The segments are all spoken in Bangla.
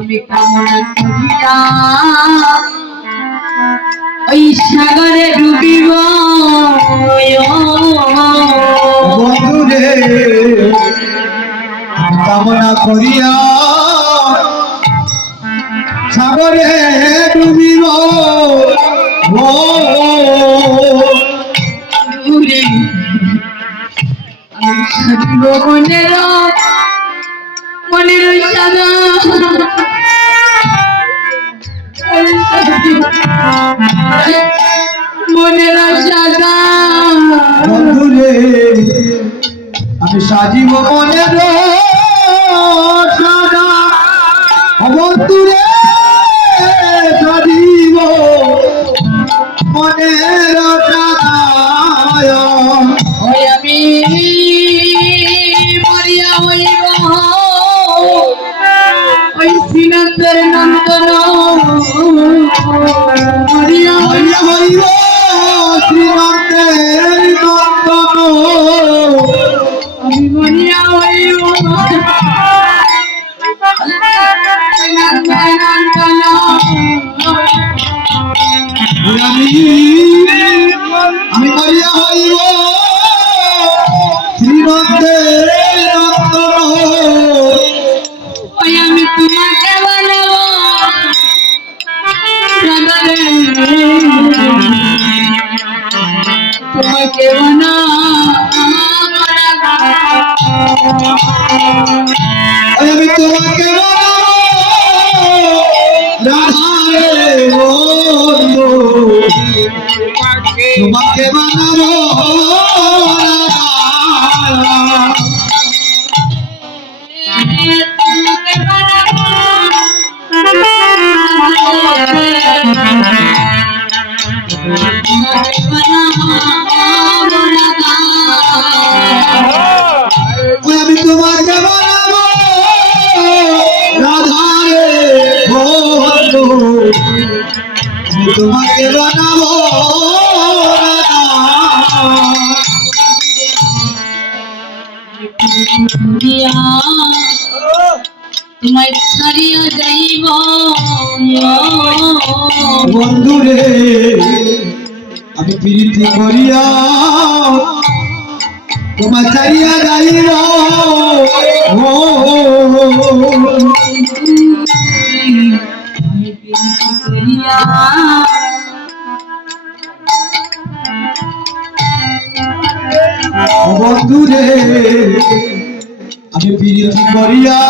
আমি কামনা করিয়া ওই সাগরে ডুবিব বন্ধুরে কামনা করিয়া মনের মনের সাদা। মনের সাদা। বন্ধুরে আমি সাজিব মনের সাদা। বন্ধুরে শ্রীনন্দের নন্দন। মরিয়া হইব হইয়া হইব শ্রীমন্তের নন্দন আমি মরিয়া হইব শ্রীমন্তের বানাবো আমি তোমাকে বানাবো। তোমায় ছাড়িয়া যাইব বন্ধুরে আমি প্রীতি করিয়া তোমার চারিয়া যাইব বন্ধুরে প্রীতি করিয়া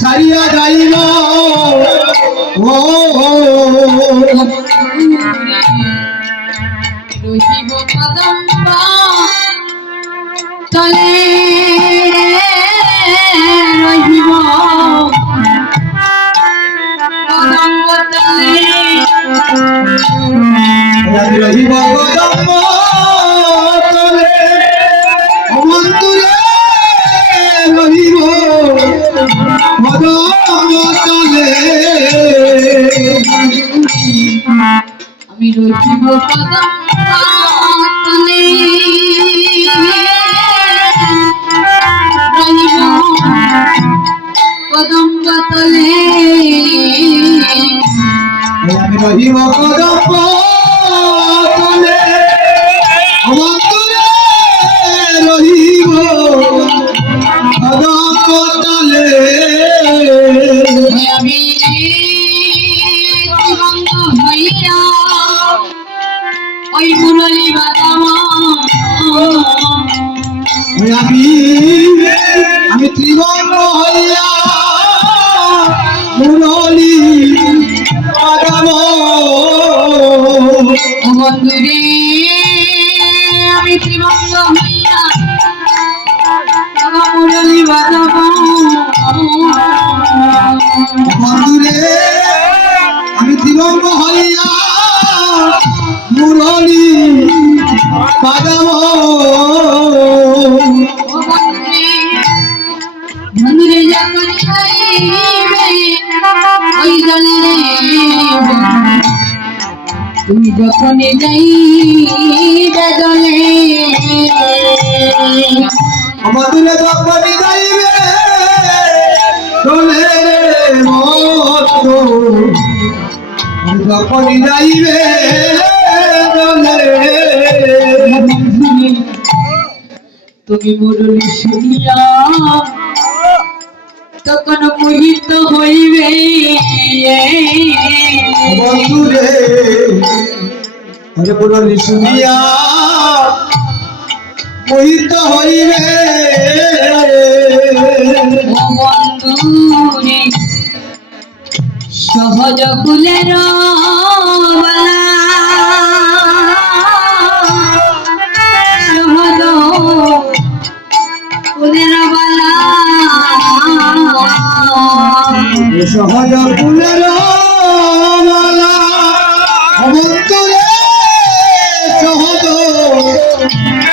ছাড়িয়া যাইব ও তলে রহিব রহিব। রহিব কদম্ব তলে রহিব কদম্ব আমি রহিব কদম তলে বন্ধুরে আমি আমি ত্রিবঙ্গ হইয়া মুরলি বাজাব বন্ধুরে তুমি যখন যাইবে জলে মধুরে যখন গাইবে চলে যখন চলে তুমি মুরলি শুনিয়া তখন মোহিত হইবে। বন্ধুরে আরে বলো শুনিয়া মোহিত হইবে। বন্ধুরে সহজ ফুলের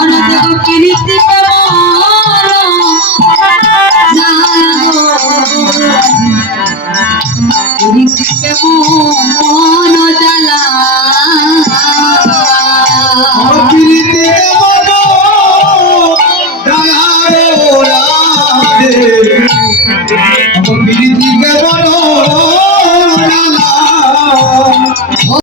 Thank you.